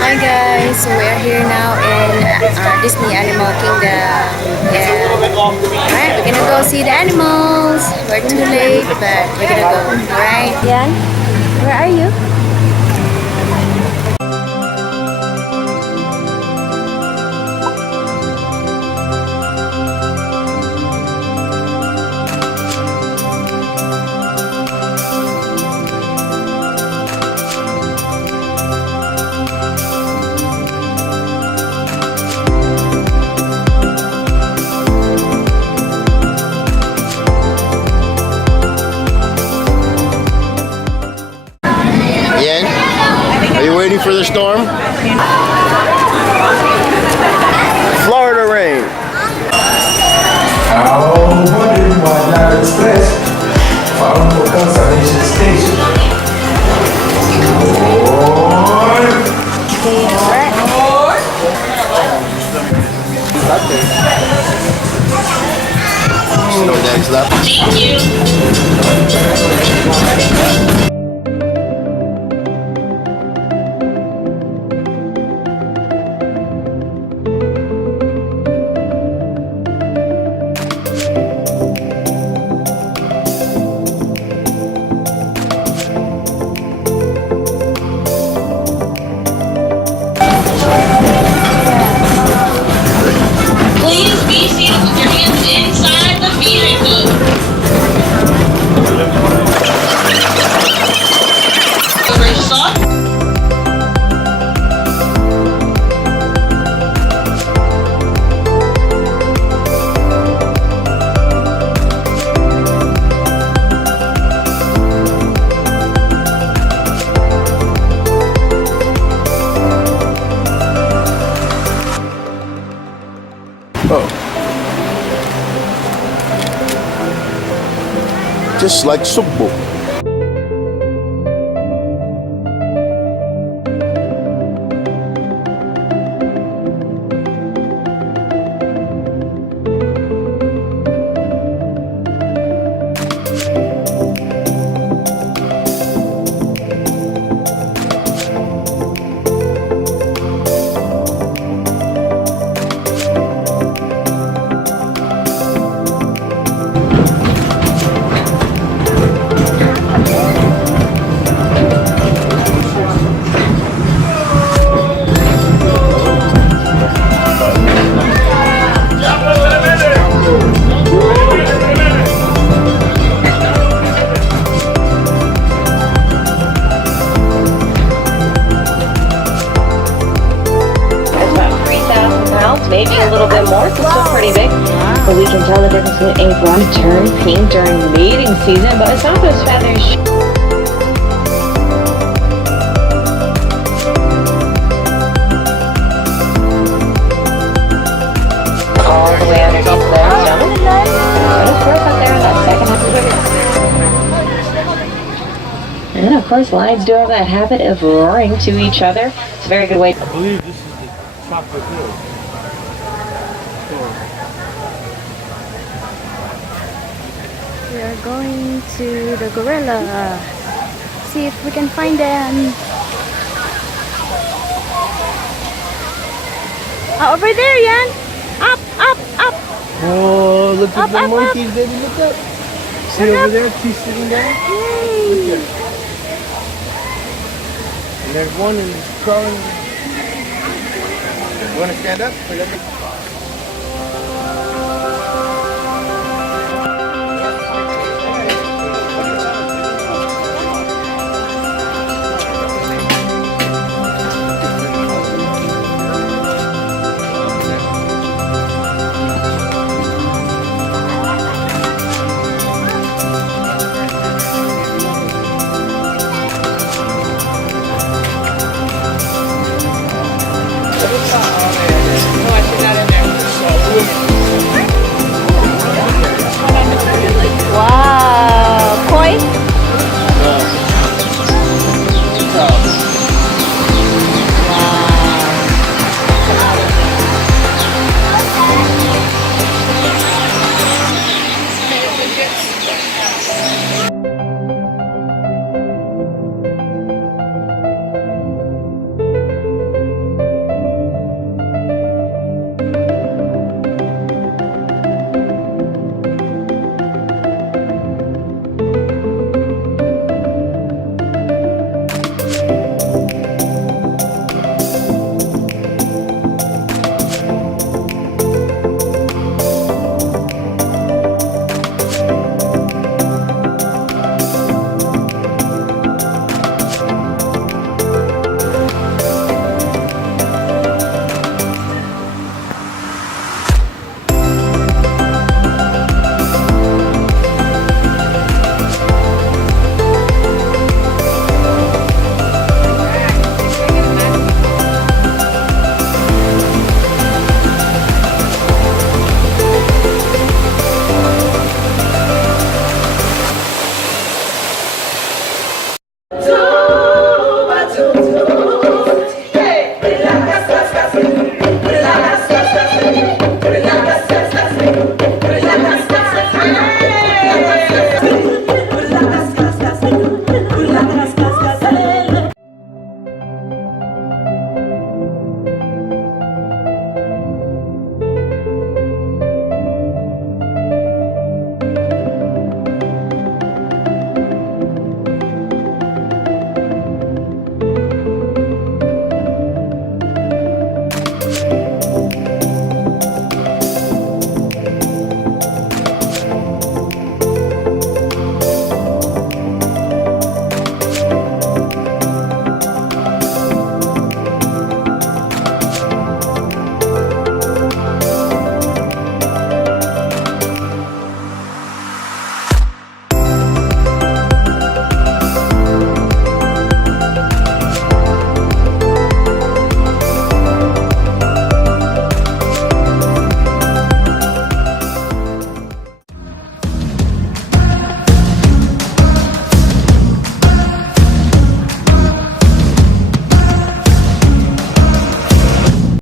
Hi guys, so we are here now in Disney Animal Kingdom. Yeah. Alright, we're gonna go see the animals. We're too late, but we're gonna go. Alright, Yan, where are you? For the storm? Florida rain. Snow Daddy's left. Thank you. Oh. Just like Cebu. Maybe a little bit more, so it's still pretty big. But we can tell the difference between ink one turn pink during mating season, but it's not those feathers. All the way underneath their stomach. And of course up there in that second half of the video. And of course lions do have that habit of roaring to each other. It's a very good way. I believe this is the chocolate hill. We are going to the gorilla. See if we can find them. Over there, Yan. Up, up, up. Oh, look at Up, the up, monkeys, baby. Look up. See Look over up. there? She's sitting down. Yay. Look there. And there's one in crawling. You want to stand up?